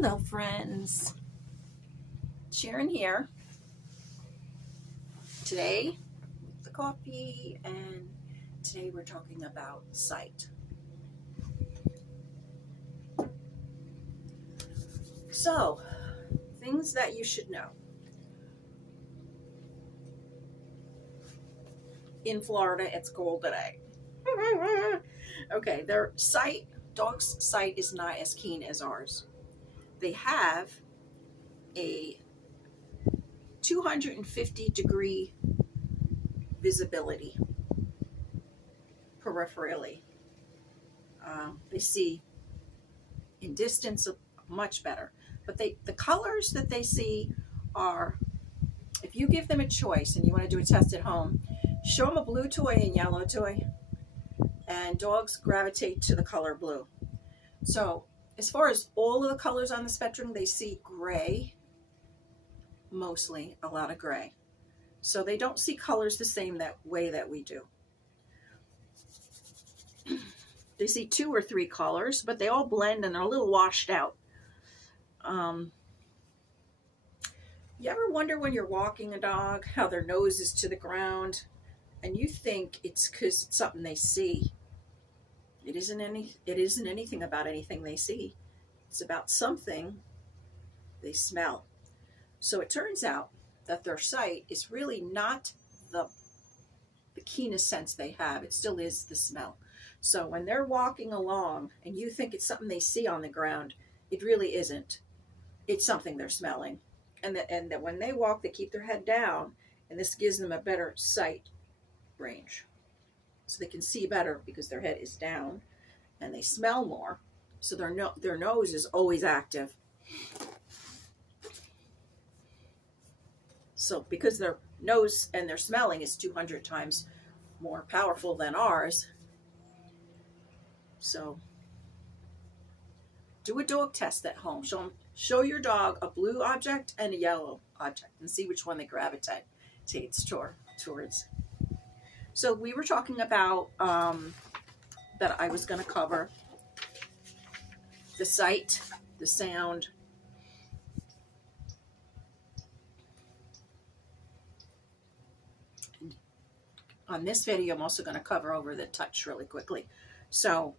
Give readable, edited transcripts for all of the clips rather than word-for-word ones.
Hello friends, Sharon here. Today, the coffee, and today we're talking about sight. So, things that you should know. In Florida, it's cold today. Okay, their sight, dogs' sight is not as keen as ours. They have a 250-degree visibility peripherally. They see in distance much better, but the colors that they see are, if you give them a choice and you want to do a test at home, show them a blue toy and yellow toy, and dogs gravitate to the color blue. So as far as all of the colors on the spectrum, they see gray, mostly a lot of gray. So they don't see colors the same way that we do. They see 2 or 3 colors, but they all blend and they're a little washed out. You ever wonder when you're walking a dog how their nose is to the ground and you think it's because it's something they see? It isn't anything about anything they see. It's about something they smell. So it turns out that their sight is really not the keenest sense they have. It still is the smell. So when they're walking along and you think it's something they see on the ground, it really isn't. It's something they're smelling. And that when they walk, they keep their head down, and this gives them a better sight range. So they can see better because their head is down, and they smell more. So their nose is always active. So because their nose and their smelling is 200 times more powerful than ours, so do a dog test at home. Show your dog a blue object and a yellow object and see which one they gravitate towards. So we were talking about that I was going to cover the sight, the sound, and on this video I'm also going to cover over the touch really quickly. So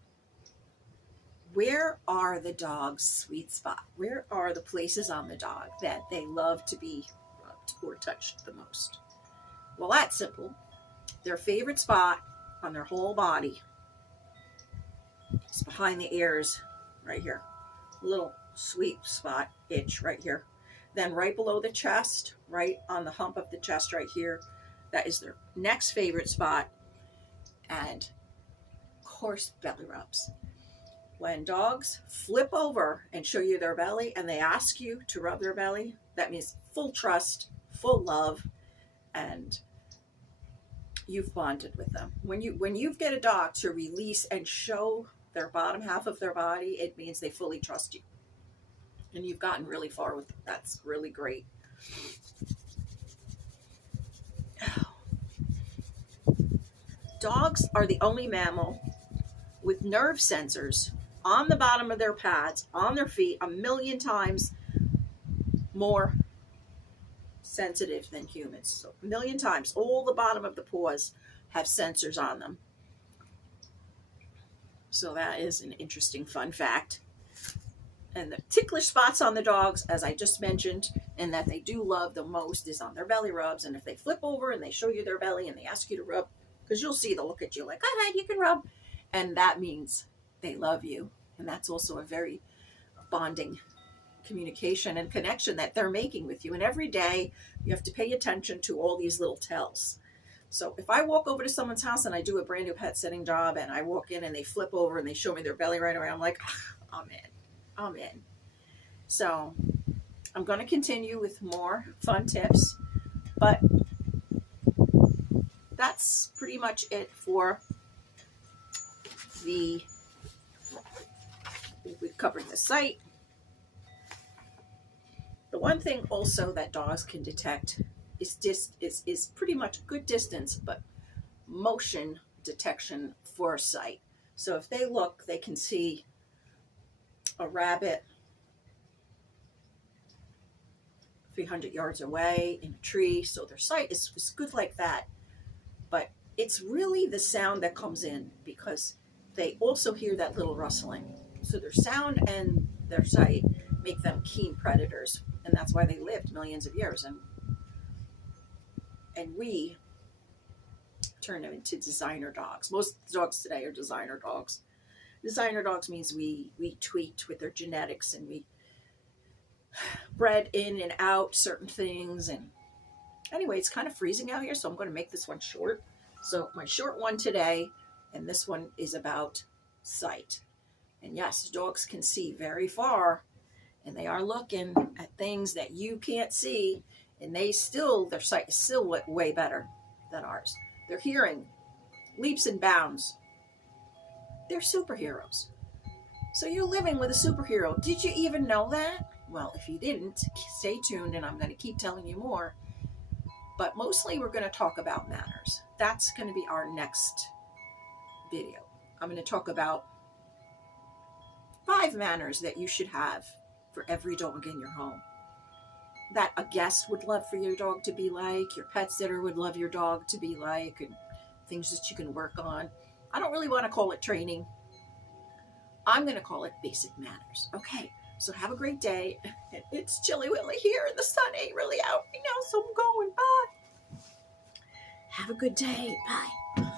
where are the dog's sweet spot? Where are the places on the dog that they love to be rubbed or touched the most? Well, that's simple. Their favorite spot on their whole body is behind the ears, right here. A little sweet spot, itch right here. Then right below the chest, right on the hump of the chest right here, that is their next favorite spot. And of course, belly rubs. When dogs flip over and show you their belly and they ask you to rub their belly, that means full trust, full love, and you've bonded with them. When you get a dog to release and show their bottom half of their body, it means they fully trust you. And you've gotten really far with them. That's really great. Dogs are the only mammal with nerve sensors on the bottom of their pads, on their feet, 1,000,000 times more sensitive than humans. So 1,000,000 times. All the bottom of the paws have sensors on them. So that is an interesting fun fact. And the ticklish spots on the dogs, as I just mentioned, and that they do love the most, is on their belly rubs. And if they flip over and they show you their belly and they ask you to rub, because you'll see they'll look at you like, go ahead, you can rub. And that means they love you. And that's also a very bonding communication and connection that they're making with you. And every day you have to pay attention to all these little tells. So if I walk over to someone's house and I do a brand new pet sitting job and I walk in and they flip over and they show me their belly right away, I'm like, I'm in. So I'm going to continue with more fun tips, but that's pretty much it for we've covered the sight. The one thing also that dogs can detect is pretty much good distance, but motion detection for sight. So if they look, they can see a rabbit 300 yards away in a tree, so their sight is good like that. But it's really the sound that comes in, because they also hear that little rustling. So their sound and their sight make them keen predators, and that's why they lived millions of years. And we turn them into designer dogs. Most dogs today are designer dogs. Designer dogs means we tweaked with their genetics, and we bred in and out certain things. And anyway, it's kind of freezing out here, so I'm going to make this one short. So my short one today, and this one is about sight. And yes, dogs can see very far, and they are looking at things that you can't see, and their sight is still way better than ours. Their hearing leaps and bounds. They're superheroes. So you're living with a superhero. Did you even know that? Well, if you didn't, stay tuned, and I'm going to keep telling you more. But mostly we're going to talk about manners. That's going to be our next video. I'm going to talk about 5 manners that you should have for every dog in your home, that a guest would love for your dog to be like, your pet sitter would love your dog to be like, and things that you can work on. I don't really want to call it training. I'm going to call it basic manners. Okay, so have a great day. It's chilly Willy here, and the sun ain't really out right now, so I'm going. Bye. Have a good day. Bye.